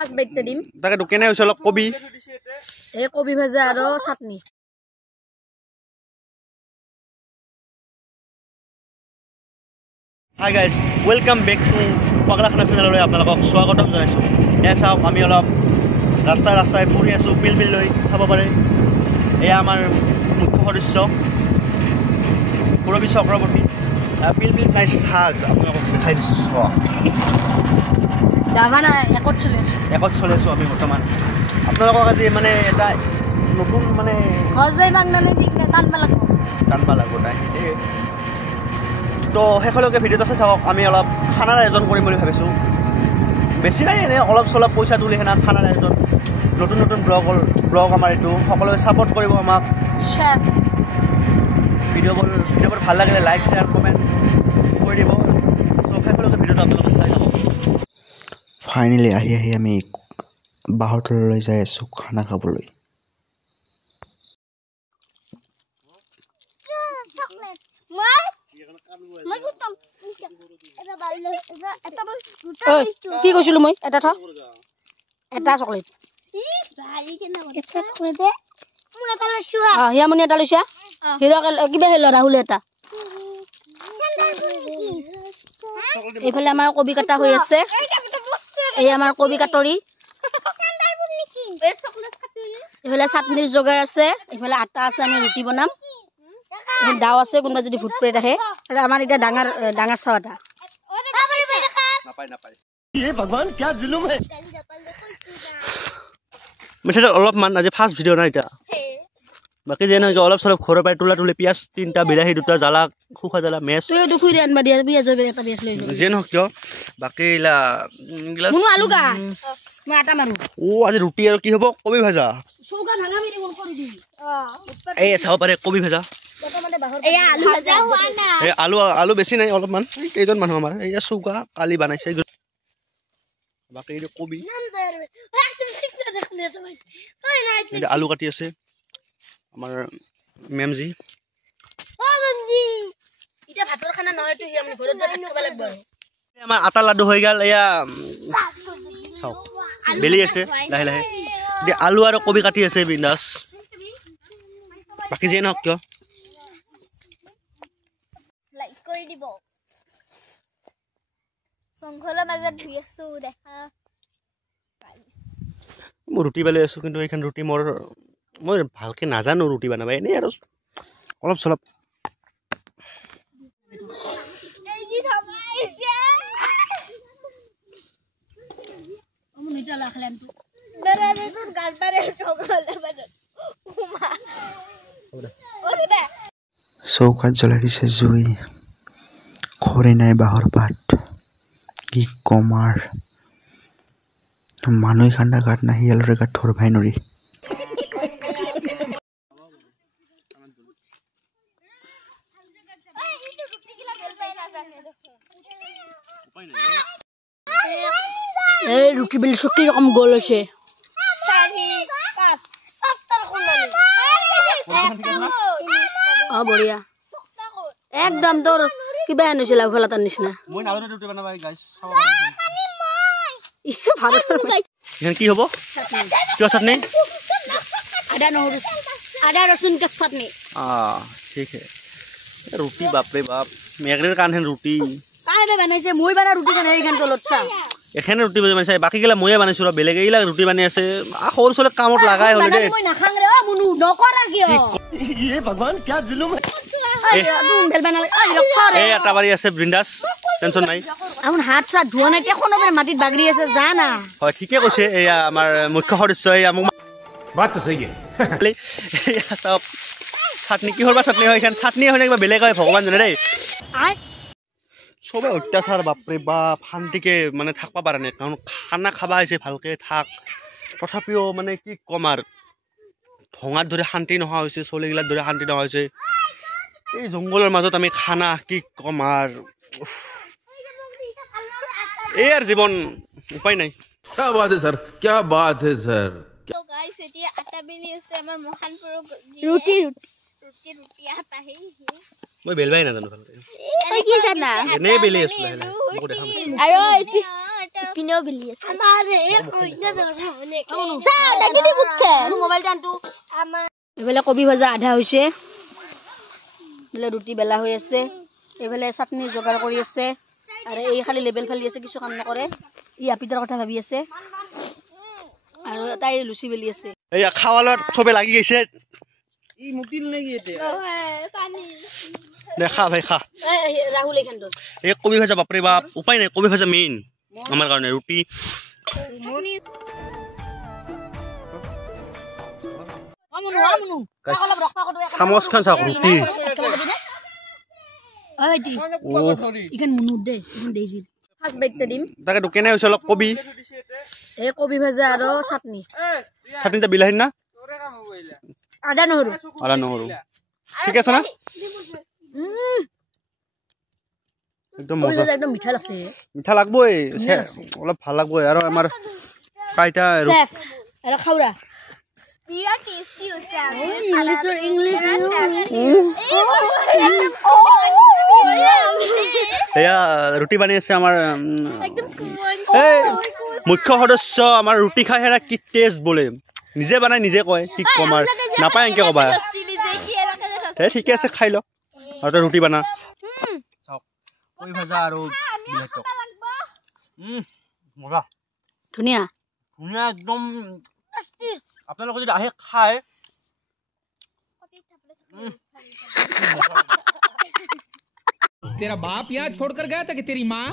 পাঁচ বাইতে দিম তাকেতো কেনে হৈছে অলপ কবি এই কবি ভাজা আৰু চাটনি hi guys welcome back to Pagla Khana চেনেললৈ আপোনালোকক স্বাগতম জনাইছোঁ এয়া চাওক আমি অলপ ৰাস্তাই ফুৰি আছোঁ পিলপিল লৈ চাব পাৰে এয়া আমাৰ মুখ্য সদস্য পুৰবী চক্ৰৱৰ্তী পিলপিল নাইচ সাজ আপোনালোকক দেখাই দিছোঁ একত চলি আছোঁ আমি বৰ্তমান আপোনালোকক আজি মানে এটা নতুন মানে টানবা লাগিব তাই তো শেষলৈকে ভিডিঅ'টো চাই থাকক আমি অলপ খানাৰ আয়োজন কৰিম বুলি ভাবিছোঁ বেছি নাই এনেই অলপ চলপ পইচা তুলি সেনা খানাৰ আয়োজন নতুন ব্লগ আমাৰ এইটো সকলোৱে ছাপোৰ্ট কৰিব আমাক ভিডিঅ'বোৰ ভাল লাগিলে লাইক শ্বেয়াৰ কমেণ্ট কৰি দিব চ' শেষলৈকে ভিডিঅ'টো আপোনালোকে চাই থাকক ফাইনেলি আহি আমি বাঁহৰ তললৈ যাই আছোঁ খানা খাবলৈ কি কৈছিলো মই এটা চকলেট হিয়ামণি এটা লৈছা কিবা ৰাহুল এটা এইফালে আমাৰ কবি কাটা হৈ আছে এই আমাৰ কবি কাটৰি এইফালে চাটনিৰ যোগাৰ আছে এইফালে আটা আছে আমি ৰুটি বনাম দাও আছে কোনোবা যদি ভূত প্ৰেত আহে আমাৰ এতিয়া ডাঙৰ চাও এটা মিঠাইটো অলপমান আজি ফাৰ্ষ্ট ভিডিঅ' নাই এতিয়া বাকী যে এনেকৈ অলপ চলপ ঘৰৰ পৰাই তোলা পিঁয়াজ 3টা বিলাহী 2টা জ্বালা শুকা জ্বালা মেচ যে নহওক কিয় বাকী আজি ৰুটি আৰু কি হ'ব কবি ভাজা এই চাব পাৰে কবি ভাজা আলু বেছি নাই অলপমান কেইজন মানুহ আমাৰ এয়া চৌকা কালি বনাইছে বাকী এইটো কবি আলু কাটি আছে আমাৰ মেমজি আমাৰ আটা লাডু হৈ গ'ল এয়া চাওক বেলি আছে লাহে লাহে আলু আৰু কবি কাটি আছে বিন্দাছ বাকী যে নহওক কিয় মই ৰুটি বেলাই আছোঁ কিন্তু এইখন ৰুটি মই ভালকৈ নাজানো ৰুটি বনাবা এনেই আৰু অলপ চলপ চৌকাত জ্বলাই দিছে জুই খৰি নাই বাঁহৰ পাত কি কমাৰ মানুহ খান্দা গাত নাহি শিয়ালৰে গাত ধৰবাই নৰি এই ৰুটি বেলি চকী ৰকম গল হৈছে বঢ়িয়া একদম তোৰ কিবা আনিছিল ঘোলাতাৰ নিচিনা কি হ'ব কিয় চাটনি আদা ৰচুন কা চাটনি ঠিক হে ৰুটি বাপৰে বাপ মেঘৰেৰ কানহেন ৰুটি বনাইছে মই বানা ৰুটি কানে এইখান তলত চা এখানে ৰুটি বনাইছে বাকী গিলা ময়ে বানাইছো ৰ বেলেগ এইবিলাক ৰুটি বানি আছে সৰু চলে কামত লাগাই হলে দে মই নাখাং ৰে মুনু নকৰা কিয় ये भगवान क्या जुलुम है তুম বেল বানালে এই আটা বাৰি আছে বৃন্দাস টেনশন নাই আমন হাত চা ধোৱা নাই তেখনৰ মাটিত বাগৰি আছে জানা হয় ঠিকে কৈছে এয়া আমাৰ মুখ্য সদস্য এয়া মোক बात तो सही है সব চাটনি কি হৰবা চাটনি হয় এখান চাটনি হয় না কিবা বেলেগ হয় ভগৱান জানে দেই সবে অত্যাচাৰ বাপৰে বাপ শান্তিকে মানে থাকবা পাৰা নাই কাৰণ খানা খাবা আহিছে ভালকে থাক তথাপিও মানে কি কম আৰু ঢঙাত ধৰি শান্তি নোহোৱা হৈছে চলিগিলাক ধৰি শান্তি নোহোৱা হৈছে এই জংগলৰ মাজত আমি খানা কি কম আৰু এই আর জীবন উপায় নাই क्या बात है सर क्या बात है सर तो गाइस এতিয়া আটা বেলি আছে আমাৰ মহানপুৰ ৰুটি আটা হে মই বেলবাই নাজানো ভালকে তই কি জানা এনেই বেলি আছো লাহে লাহে মোকো দেখাম আৰু ইপিনেও বেলি আছে এইফালে কবি ভাজা আধা হৈছে এইফালে ৰুটি বেলা হৈ আছে এইফালে চাটনি যোগাৰ কৰি আছে আৰু এই খালি লেবেল ফালি আছে কিছু কাম নকৰে ই আপিতৰ কথা ভাবি আছে আৰু তাই লুচি বেলি আছে এই খাৱালত চবে লাগি গৈছে ই মুটিল নেকি এতিয়া দে খা ভাই খা ৰাহুল এইখান এই কবি ভাজা বাপৰে বাপ উপায় নাই কবি ভাজা মেইন আমাৰ কাৰণে ৰুটি চামচ খান চাওক ৰুটি তাকে কেনে হৈছে অলপ কবি এই কবি ভাজা আৰু চাটনি চাটনিটা বিলাহী না আদা নহৰু ঠিক আছে না একদম মজা একদম মিঠা লাগছে মিঠা লাগবই অলপ ভাল লাগবই আৰু আমাৰ কাইটা আৰু খাওৰা এয়া ৰুটি বানি আছে আমাৰ মুখ্য সদস্য আমাৰ ৰুটি খাই হেৰা কি টেষ্ট বোলে নিজে বনাই নিজে কয় কি কম আৰু নাপায় এনেকে কবা ঠিকে আছে খাই ল আৰু তই ৰুটি বানা চাওক কবি ভাজা আৰু মজা ধুনীয়া ধুনীয়া একদম আপোনালোকে যদি আহে খায় तेरा बाप यहाँ छोड़कर गया था कि तेरी माँ